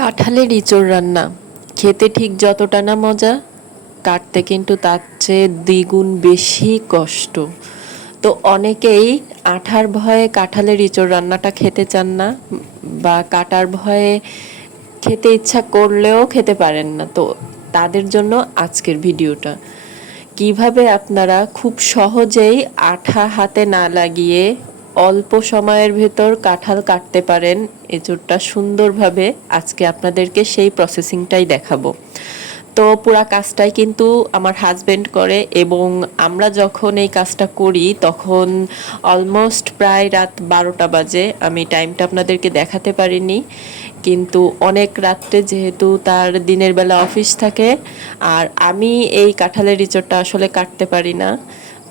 কাঁঠালের ইঁচড় রান্না খেতে ঠিক যতটা না মজা, কাটতে কিন্তু তার চেয়ে দ্বিগুণ বেশি কষ্ট। তো অনেকেই আঠার ভয়ে কাঁঠালের ইঁচড় রান্নাটা খেতে চান না, বা কাটার ভয়ে খেতে ইচ্ছা করলেও খেতে পারেন না। তো তাদের জন্য আজকের ভিডিওটা, কিভাবে আপনারা খুব সহজেই আঠা হাতে না লাগিয়ে অল্প সময়ের ভেতর কাঁঠাল কাটতে পারেন এঁচোড়টা সুন্দরভাবে, আজকে আপনাদেরকে সেই প্রসেসিংটাই দেখাবো। তো পুরা কাজটাই কিন্তু আমার হাজবেন্ড করে, এবং আমরা যখন এই কাজটা করি তখন অলমোস্ট প্রায় রাত 12টা বাজে। আমি টাইমটা আপনাদেরকে দেখাতে পারিনি, কিন্তু অনেক রাত্রে, যেহেতু তার দিনের বেলা অফিস থাকে আর আমি এই কাঁঠালের ইঁচড়টা আসলে কাটতে পারি না,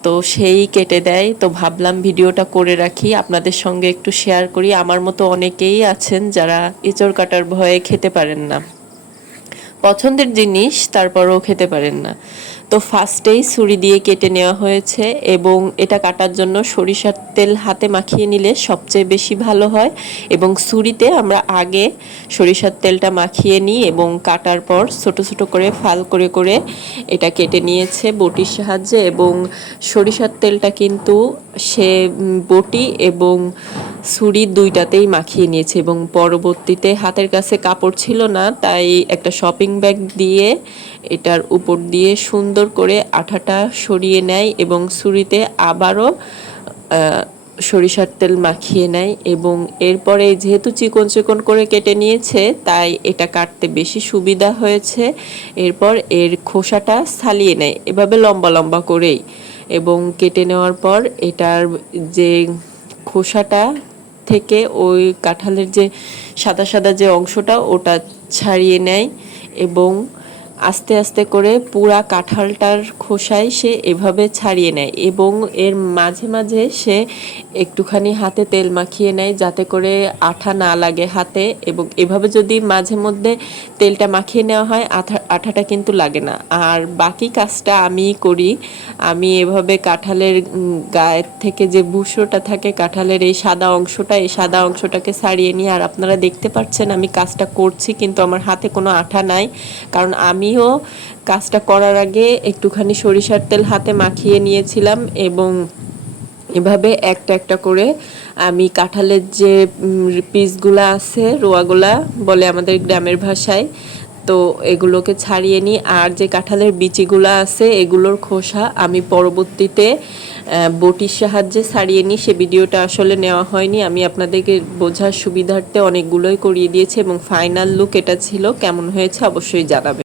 তো সেই কেটে দেয়। তো ভাবলাম ভিডিওটা করে রাখি, আপনাদের সঙ্গে একটু শেয়ার করি। আমার মতো অনেকেই আছেন যারা এঁচড় কাটার ভয়ে খেতে পারেন না, পছন্দের জিনিস তারপরও খেতে পারেন না। তো ফার্স্টেই ছুরি দিয়ে কেটে নেওয়া হয়েছে, এবং এটা কাটার জন্য সরিষার তেল হাতে মাখিয়ে নিলে সবচেয়ে বেশি ভালো হয়। এবং ছুরিতে আমরা আগে সরিষার তেলটা মাখিয়ে নিই, এবং কাটার পর ছোট ছোট করে ফাল করে করে এটা কেটে নিয়েছে বটির সাহায্যে। এবং সরিষার তেলটা কিন্তু সে বটি এবং ছুরি দুইটাতেই মাখিয়ে নিয়েছে, এবং পরবর্তীতে হাতের কাছে কাপড় ছিল না, তাই একটা শপিং ব্যাগ দিয়ে এটার উপর দিয়ে সুন্দর করে আঠাটা সরিয়ে নেয়, এবং ছুরিতে আবারও সরিষার তেল মাখিয়ে নেয়। এবং এরপরে যেহেতু চিকন চিকন করে কেটে নিয়েছে, তাই এটা কাটতে বেশি সুবিধা হয়েছে। এরপর এর খোসাটা ছালিয়ে নেয় এভাবে লম্বা লম্বা করেই, এবং কেটে নেওয়ার পর এটার যে খোসাটা থেকে ওই কাঁঠালের যে সাদা সাদা যে অংশটা ওটা ছাড়িয়ে নেয়, এবং আস্তে আস্তে করে পুরা কাঁঠালটার খোসায় সে এভাবে ছাড়িয়ে নেয়। এবং এর মাঝে মাঝে সে একটুখানি হাতে তেল মাখিয়ে নেয় যাতে করে আঠা না লাগে হাতে, এবং এভাবে যদি মাঝে মধ্যে তেলটা মাখিয়ে নেওয়া হয় আঠাটা কিন্তু লাগে না। আর বাকি কাজটা আমিই করি। আমি এভাবে কাঁঠালের গায়ের থেকে যে বুসোটা থাকে, কাঁঠালের এই সাদা অংশটা, এই সাদা অংশটাকে ছাড়িয়ে নিই। আর আপনারা দেখতে পাচ্ছেন আমি কাজটা করছি, কিন্তু আমার হাতে কোনো আঠা নাই, কারণ আমিও কাজটা করার আগে একটুখানি সরিষার তেল হাতে মাখিয়ে নিয়েছিলাম। এবং এভাবে একটা একটা করে আমি কাঁঠালের যে পিসগুলা আছে, রোয়াগুলা বলে আমাদের গ্রামের ভাষায়, তো এগুলোকে ছাড়িয়ে নিই। আর যে কাঁঠালের বিচিগুলো আছে এগুলোর খোসা আমি পরবর্তীতে বটির সাহায্যে ছাড়িয়ে নিই। সে ভিডিওটা আসলে নেওয়া হয়নি, আমি আপনাদেরকে বোঝার সুবিধার্থে অনেকগুলোই করিয়ে দিয়েছি। এবং ফাইনাল লুক এটা ছিল, কেমন হয়েছে অবশ্যই জানাবেন।